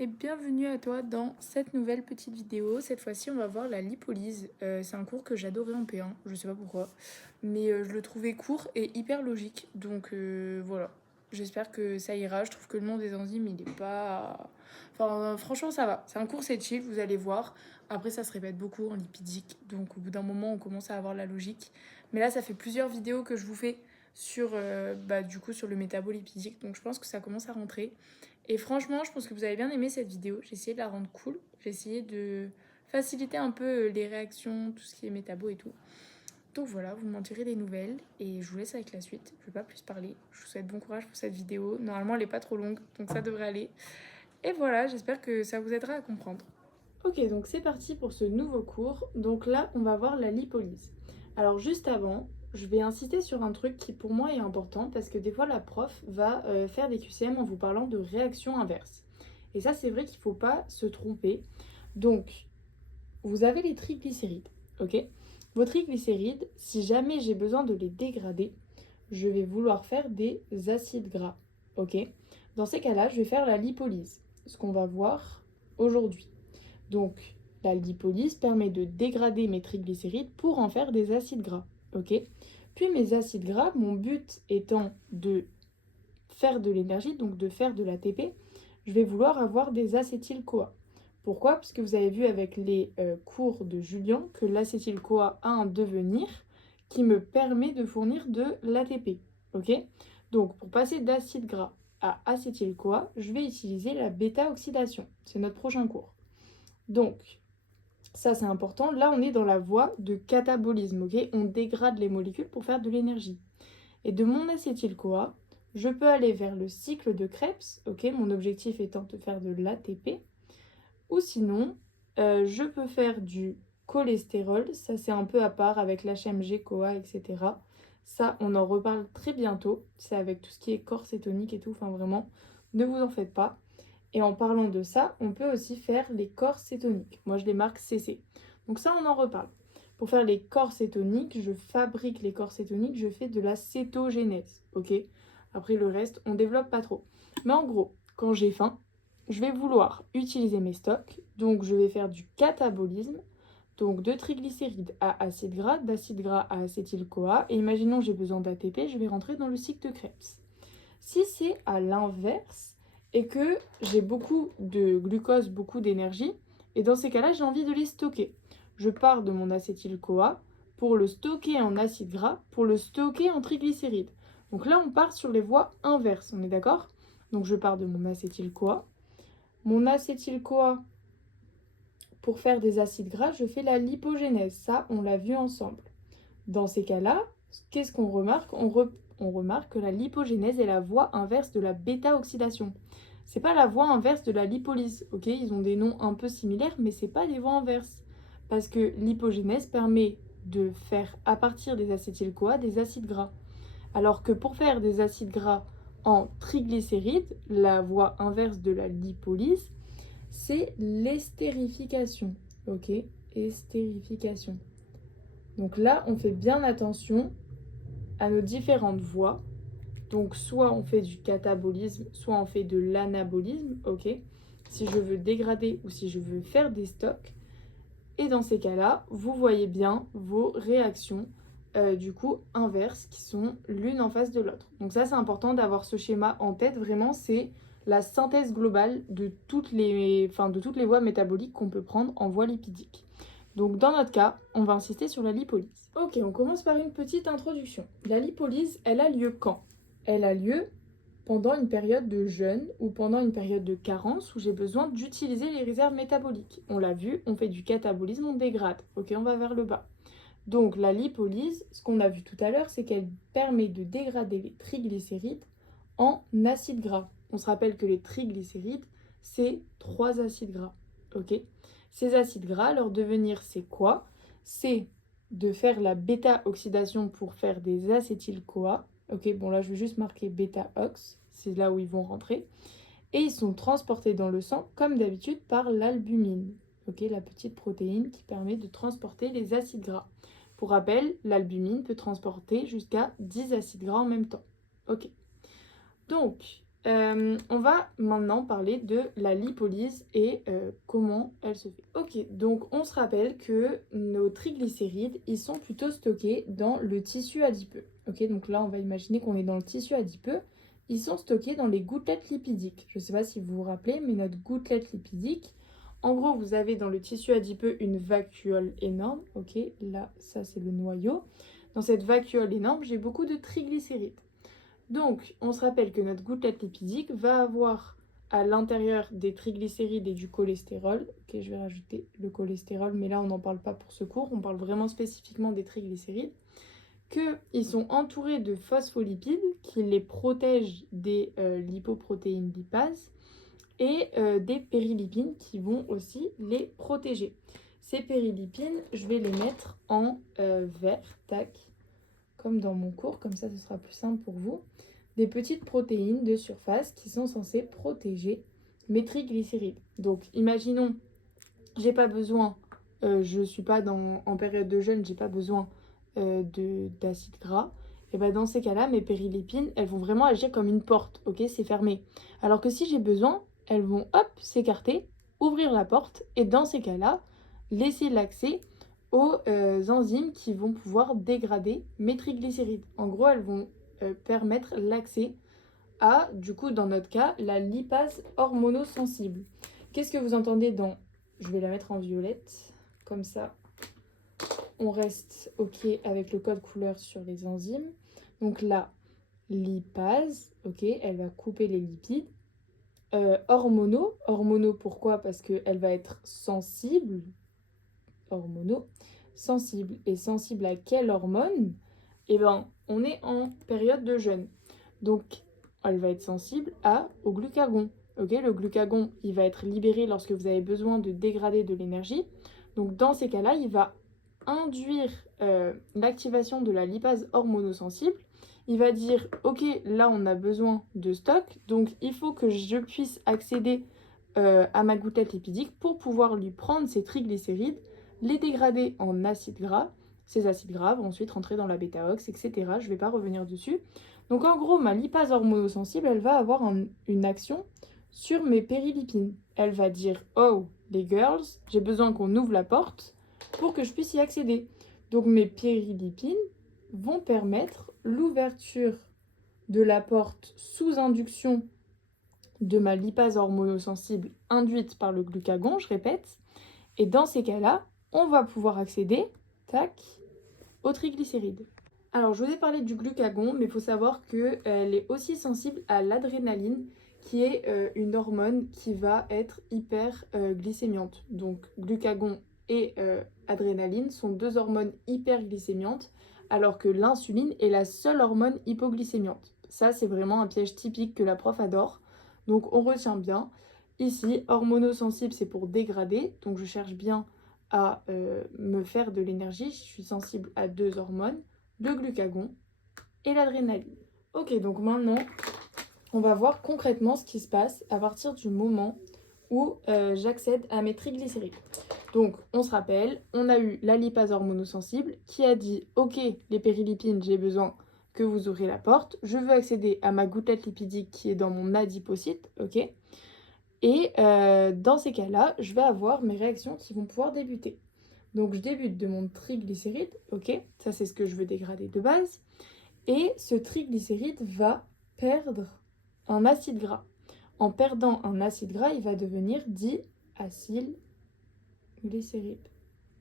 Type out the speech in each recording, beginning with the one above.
Et bienvenue à toi dans cette nouvelle petite vidéo. Cette fois-ci, on va voir la lipolyse. C'est un cours que j'adorais en P1, je sais pas pourquoi, mais je le trouvais court et hyper logique. Donc voilà, j'espère que ça ira. Je trouve que le nom des enzymes, il est pas... Enfin, franchement, ça va. C'est un cours, c'est chill, vous allez voir. Après, ça se répète beaucoup en lipidique, donc au bout d'un moment, on commence à avoir la logique. Mais là, ça fait plusieurs vidéos que je vous fais sur, du coup, sur le métabolipidique, donc je pense que ça commence à rentrer. Et franchement, je pense que vous avez bien aimé cette vidéo. J'ai essayé de la rendre cool. J'ai essayé de faciliter un peu les réactions, tout ce qui est métabo et tout. Donc voilà, vous m'en direz des nouvelles et je vous laisse avec la suite. Je ne vais pas plus parler. Je vous souhaite bon courage pour cette vidéo. Normalement, elle n'est pas trop longue, donc ça devrait aller. Et voilà, j'espère que ça vous aidera à comprendre. Ok, donc c'est parti pour ce nouveau cours. Donc là, on va voir la lipolyse. Alors juste avant, je vais insister sur un truc qui pour moi est important parce que des fois la prof va faire des QCM en vous parlant de réaction inverse. Et ça, c'est vrai qu'il ne faut pas se tromper. Donc, vous avez les triglycérides, ok? Vos triglycérides, si jamais j'ai besoin de les dégrader, je vais vouloir faire des acides gras, ok? Dans ces cas-là, je vais faire la lipolyse, ce qu'on va voir aujourd'hui. Donc, la lipolyse permet de dégrader mes triglycérides pour en faire des acides gras, ok? Puis mes acides gras, mon but étant de faire de l'énergie, donc de faire de l'ATP, je vais vouloir avoir des acétyl-CoA. Pourquoi? Parce que vous avez vu avec les cours de Julien que l'acétyl-CoA a un devenir qui me permet de fournir de l'ATP, ok? Donc, pour passer d'acide gras à acétyl-CoA, je vais utiliser la bêta-oxydation. C'est notre prochain cours. Donc, ça c'est important. Là, on est dans la voie de catabolisme, ok? On dégrade les molécules pour faire de l'énergie. Et de mon acétyl-CoA, je peux aller vers le cycle de Krebs, ok? Mon objectif étant de faire de l'ATP. Ou sinon, je peux faire du cholestérol. Ça, c'est un peu à part avec l'HMG, CoA, etc. Ça, on en reparle très bientôt. C'est avec tout ce qui est corps cétonique et tout. Enfin, vraiment, ne vous en faites pas. Et en parlant de ça, on peut aussi faire les corps cétoniques. Moi, je les marque CC. Donc ça, on en reparle. Pour faire les corps cétoniques, je fabrique les corps cétoniques, je fais de la cétogénèse. Ok? Après, le reste, on développe pas trop. Mais en gros, quand j'ai faim, je vais vouloir utiliser mes stocks. Donc, je vais faire du catabolisme. Donc, de triglycérides à acide gras, d'acide gras à acétyl-CoA. Et imaginons j'ai besoin d'ATP, je vais rentrer dans le cycle de Krebs. Si c'est à l'inverse, et que j'ai beaucoup de glucose, beaucoup d'énergie, et dans ces cas-là, j'ai envie de les stocker. Je pars de mon acétyl-CoA pour le stocker en acide gras, pour le stocker en triglycérides. Donc là, on part sur les voies inverses, on est d'accord? Donc je pars de mon acétyl-CoA. Mon acétyl-CoA, pour faire des acides gras, je fais la lipogénèse. Ça, on l'a vu ensemble. Dans ces cas-là, qu'est-ce qu'on remarque? On remarque que la lipogénèse est la voie inverse de la bêta-oxydation. C'est pas la voie inverse de la lipolyse, ok? Ils ont des noms un peu similaires, mais c'est pas des voies inverses. Parce que l'hypogénèse permet de faire à partir des acétyl-CoA des acides gras. Alors que pour faire des acides gras en triglycérides, la voie inverse de la lipolyse, c'est l'estérification, ok? Estérification. Donc là, on fait bien attention à nos différentes voies. Donc soit on fait du catabolisme, soit on fait de l'anabolisme, ok? Si je veux dégrader ou si je veux faire des stocks. Et dans ces cas-là, vous voyez bien vos réactions du coup inverses qui sont l'une en face de l'autre. Donc ça, c'est important d'avoir ce schéma en tête. Vraiment, c'est la synthèse globale de toutes les voies métaboliques qu'on peut prendre en voie lipidique. Donc dans notre cas, on va insister sur la lipolyse. Ok, on commence par une petite introduction. La lipolyse, elle a lieu quand? Elle a lieu pendant une période de jeûne ou pendant une période de carence où j'ai besoin d'utiliser les réserves métaboliques. On l'a vu, on fait du catabolisme, on dégrade. Ok, on va vers le bas. Donc la lipolyse, ce qu'on a vu tout à l'heure, c'est qu'elle permet de dégrader les triglycérides en acides gras. On se rappelle que les triglycérides, c'est 3 acides gras. Ok? Ces acides gras, leur devenir, c'est quoi? C'est de faire la bêta-oxydation pour faire des acétyl-CoA. Ok, bon là je vais juste marquer bêta-ox, c'est là où ils vont rentrer. Et ils sont transportés dans le sang, comme d'habitude, par l'albumine. Ok, la petite protéine qui permet de transporter les acides gras. Pour rappel, l'albumine peut transporter jusqu'à 10 acides gras en même temps. Ok. Donc, On va maintenant parler de la lipolyse et comment elle se fait. Ok, donc on se rappelle que nos triglycérides, ils sont plutôt stockés dans le tissu adipeux. Ok, donc là, on va imaginer qu'on est dans le tissu adipeux. Ils sont stockés dans les gouttelettes lipidiques. Je ne sais pas si vous vous rappelez, mais notre gouttelette lipidique, en gros, vous avez dans le tissu adipeux une vacuole énorme. Ok, là, ça, c'est le noyau. Dans cette vacuole énorme, j'ai beaucoup de triglycérides. Donc, on se rappelle que notre gouttelette lipidique va avoir à l'intérieur des triglycérides et du cholestérol. Ok, je vais rajouter le cholestérol, mais là, on n'en parle pas pour ce cours. On parle vraiment spécifiquement des triglycérides. Qu'ils sont entourés de phospholipides qui les protègent des lipoprotéines lipases et des périlipines qui vont aussi les protéger. Ces périlipines, je vais les mettre en vert, tac, comme dans mon cours, comme ça ce sera plus simple pour vous. Des petites protéines de surface qui sont censées protéger mes triglycérides. Donc imaginons, j'ai pas besoin, je suis pas en période de jeûne, j'ai pas besoin d'acide gras. Et ben dans ces cas-là, mes périlipines, elles vont vraiment agir comme une porte, ok, c'est fermé. Alors que si j'ai besoin, elles vont hop s'écarter, ouvrir la porte et dans ces cas-là, laisser l'accès aux enzymes qui vont pouvoir dégrader mes triglycérides. En gros, elles vont permettre l'accès à, du coup, dans notre cas, la lipase hormonosensible. Qu'est-ce que vous entendez dans... Je vais la mettre en violette, comme ça, on reste OK avec le code couleur sur les enzymes. Donc la lipase, OK, elle va couper les lipides. Hormonaux pourquoi? Parce qu'elle va être sensible, hormonaux, sensible. Et sensible à quelle hormone? Eh bien, on est en période de jeûne. Donc, elle va être sensible au glucagon. Ok, le glucagon, il va être libéré lorsque vous avez besoin de dégrader de l'énergie. Donc, dans ces cas-là, il va induire l'activation de la lipase hormonosensible. Il va dire, ok, là, on a besoin de stock, donc il faut que je puisse accéder à ma gouttelette lipidique pour pouvoir lui prendre ses triglycérides, les dégrader en acides gras. Ces acides gras vont ensuite rentrer dans la bêta-ox, etc. Je ne vais pas revenir dessus. Donc en gros, ma lipase hormonosensible, elle va avoir une action sur mes périlipines. Elle va dire, oh, les girls, j'ai besoin qu'on ouvre la porte pour que je puisse y accéder. Donc mes périlipines vont permettre l'ouverture de la porte sous induction de ma lipase hormonosensible induite par le glucagon, je répète. Et dans ces cas-là, on va pouvoir accéder, tac, aux triglycérides. Alors, je vous ai parlé du glucagon, mais il faut savoir qu'elle est aussi sensible à l'adrénaline, qui est une hormone qui va être hyper glycémiante. Donc, glucagon et adrénaline sont deux hormones hyper glycémiantes, alors que l'insuline est la seule hormone hypoglycémiante. Ça, c'est vraiment un piège typique que la prof adore. Donc, on retient bien. Ici, hormonosensible, c'est pour dégrader. Donc, je cherche bien à me faire de l'énergie. Je suis sensible à deux hormones, le glucagon et l'adrénaline. Ok, donc maintenant, on va voir concrètement ce qui se passe à partir du moment où j'accède à mes triglycérides. Donc, on se rappelle, on a eu la lipase hormonosensible qui a dit « Ok, les périlipines, j'ai besoin que vous ouvrez la porte. Je veux accéder à ma gouttelette lipidique qui est dans mon adipocyte. » Ok. Et dans ces cas-là, je vais avoir mes réactions qui vont pouvoir débuter. Donc je débute de mon triglycéride, ok, ça c'est ce que je veux dégrader de base. Et ce triglycéride va perdre un acide gras. En perdant un acide gras, il va devenir diacylglycéride.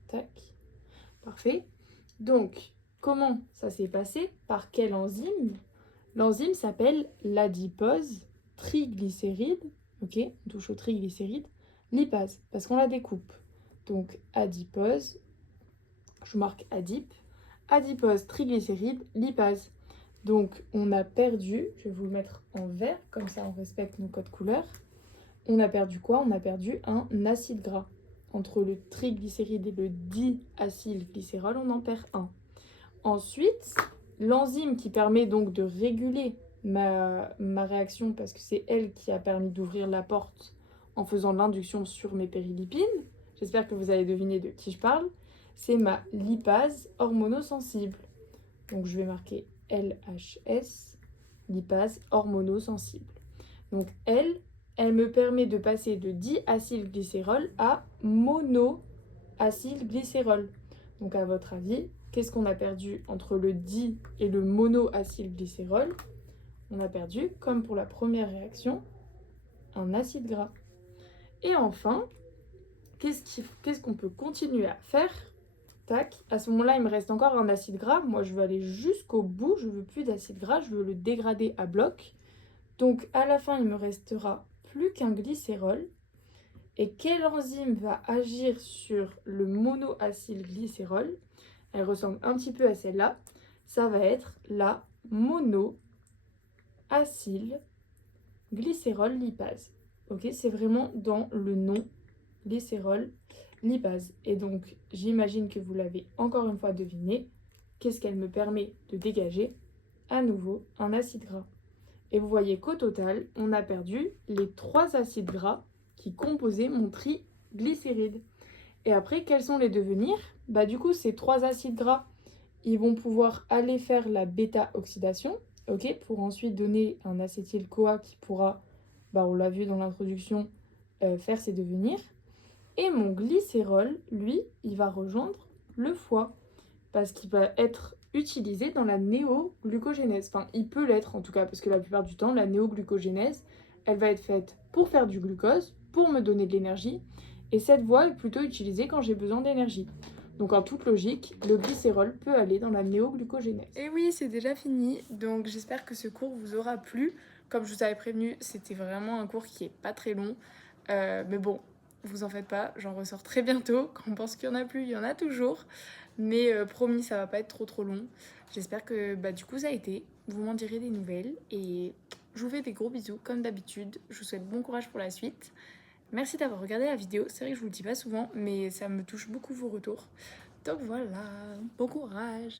Tac. Parfait. Donc, comment ça s'est passé? Par quelle enzyme? L'enzyme s'appelle l'adipose triglycéride. Ok, on touche au triglycéride. Lipase, parce qu'on la découpe. Donc, adipose, je marque adip, adipose, triglycéride, lipase. Donc, on a perdu, je vais vous le mettre en vert, comme ça on respecte nos codes couleurs. On a perdu quoi? On a perdu un acide gras. Entre le triglycéride et le diacylglycérol, on en perd un. Ensuite, l'enzyme qui permet donc de réguler ma réaction, parce que c'est elle qui a permis d'ouvrir la porte en faisant l'induction sur mes périlipines, j'espère que vous avez deviné de qui je parle, c'est ma lipase hormonosensible. Donc je vais marquer LHS, lipase hormonosensible. Donc elle me permet de passer de diacylglycérol à monoacylglycérol. Donc à votre avis, qu'est-ce qu'on a perdu entre le di et le monoacylglycérol? On a perdu, comme pour la première réaction, un acide gras. Et enfin, qu'est-ce qu'on peut continuer à faire? Tac, à ce moment-là, il me reste encore un acide gras. Moi, je veux aller jusqu'au bout. Je veux plus d'acide gras. Je veux le dégrader à bloc. Donc, à la fin, il me restera plus qu'un glycérol. Et quelle enzyme va agir sur le monoacylglycérol? Elle ressemble un petit peu à celle-là. Ça va être la monoacylglycérol lipase. Ok, c'est vraiment dans le nom glycérol lipase. Et donc, j'imagine que vous l'avez encore une fois deviné. Qu'est-ce qu'elle me permet de dégager? À nouveau, un acide gras. Et vous voyez qu'au total, on a perdu les 3 acides gras qui composaient mon triglycéride. Et après, quels sont les devenirs? Du coup, ces 3 acides gras, ils vont pouvoir aller faire la bêta-oxydation, ok, pour ensuite donner un acétyl-CoA qui pourra, on l'a vu dans l'introduction, faire ses devenirs. Et mon glycérol, lui, il va rejoindre le foie parce qu'il va être utilisé dans la néoglucogénèse. Enfin, il peut l'être en tout cas, parce que la plupart du temps, la néoglucogénèse, elle va être faite pour faire du glucose, pour me donner de l'énergie, et cette voie est plutôt utilisée quand j'ai besoin d'énergie. Donc en toute logique, le glycérol peut aller dans la néoglucogénèse. Et oui, c'est déjà fini, donc j'espère que ce cours vous aura plu. Comme je vous avais prévenu, c'était vraiment un cours qui est pas très long, mais bon, vous en faites pas, j'en ressors très bientôt. Quand on pense qu'il y en a plus, il y en a toujours. Mais promis, ça va pas être trop long. J'espère que du coup ça a été. Vous m'en direz des nouvelles. Et je vous fais des gros bisous comme d'habitude. Je vous souhaite bon courage pour la suite. Merci d'avoir regardé la vidéo. C'est vrai que je vous le dis pas souvent, mais ça me touche beaucoup vos retours. Donc voilà, bon courage.